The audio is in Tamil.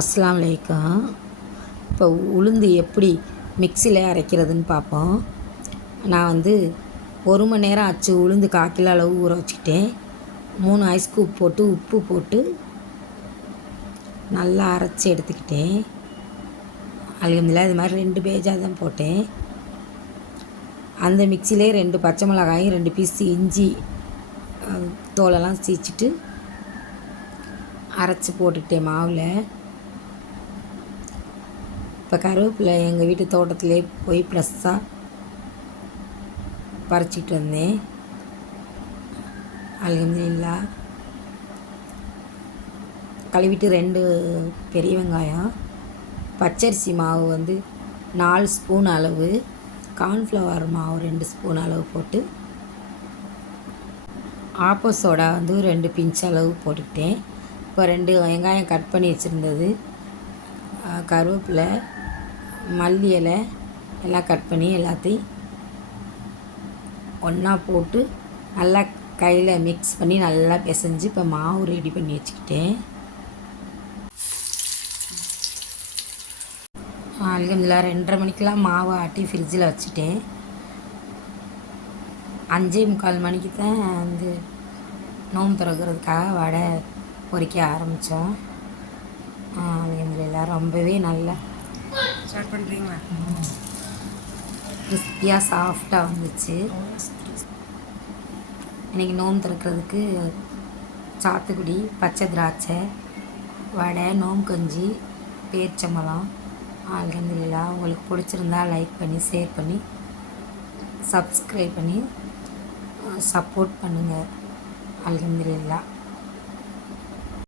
அஸ்ஸலாமு அலைக்கும். இப்போ உளுந்து எப்படி மிக்சியில் அரைக்கிறதுன்னு பார்ப்போம். நான் 1 மணி நேரம் ஆச்சு. உளுந்து 1/4 கிலோ அளவு ஊற வச்சுக்கிட்டேன். 3 ஐஸ் க்யூப் போட்டு உப்பு போட்டு நல்லா அரைச்சி எடுத்துக்கிட்டேன். அல்ஹம்துலில்லாஹ். இது மாதிரி 2 பேஜாக தான் போட்டேன். அந்த மிக்சிலே 2 பச்சை மிளகாயும் 2 பீஸ் இஞ்சி தோலெல்லாம் சீச்சிட்டு அரைச்சி போட்டுக்கிட்டேன் மாவில். இப்போ கருவேப்பிலை எங்கள் வீட்டு தோட்டத்திலே போய் ஃப்ரெஷ்ஷாக பறிச்சிட்டு வந்தேன். அல்ஹம்துலில்லாஹ். கழுவிட்டு 2 பெரிய வெங்காயம், பச்சரிசி மாவு 4 ஸ்பூன் அளவு, கார்ன்ஃப்ளவர் மாவு 2 ஸ்பூன் அளவு போட்டு, ஆப்போ சோடா 2 பிஞ்ச் அளவு போட்டுக்கிட்டேன். இப்போ 2 வெங்காயம் கட் பண்ணி வச்சுருந்தது, கருவேப்பிலை, மல்லி இலை எல்லாம் கட் பண்ணி எல்லாத்தையும் ஒன்றா போட்டு நல்லா கையில் மிக்ஸ் பண்ணி நல்லா பிசைஞ்சு இப்போ மாவு ரெடி பண்ணி வச்சுக்கிட்டேன். அல்ஹம்துலில்லாஹ். 2:30 மணிக்கெலாம் மாவு ஆட்டி ஃப்ரிட்ஜில் வச்சுட்டேன். 5:45 மணிக்கு தான் நோன்பு திறக்கிறதுக்காக வடை பொரிக்க ஆரம்பித்தோம். அல்ஹம்துலில்லாஹ். ரொம்பவே நல்லா ஸ்டார்ட் பண்ணுறீங்களா? கிறிஸ்பியாக சாஃப்டாக வந்துச்சு. இன்றைக்கி நோன்பு திறக்கிறதுக்கு சாத்துக்குடி, பச்சை திராட்சை, வடை, நோம்பு கஞ்சி, பேரிச்சம்பழம். அல்ஹம்துலில்லாஹ். உங்களுக்கு பிடிச்சிருந்தா லைக் பண்ணி, ஷேர் பண்ணி, சப்ஸ்கிரைப் பண்ணி சப்போர்ட் பண்ணுங்கள். அல்ஹம்துலில்லாஹ்.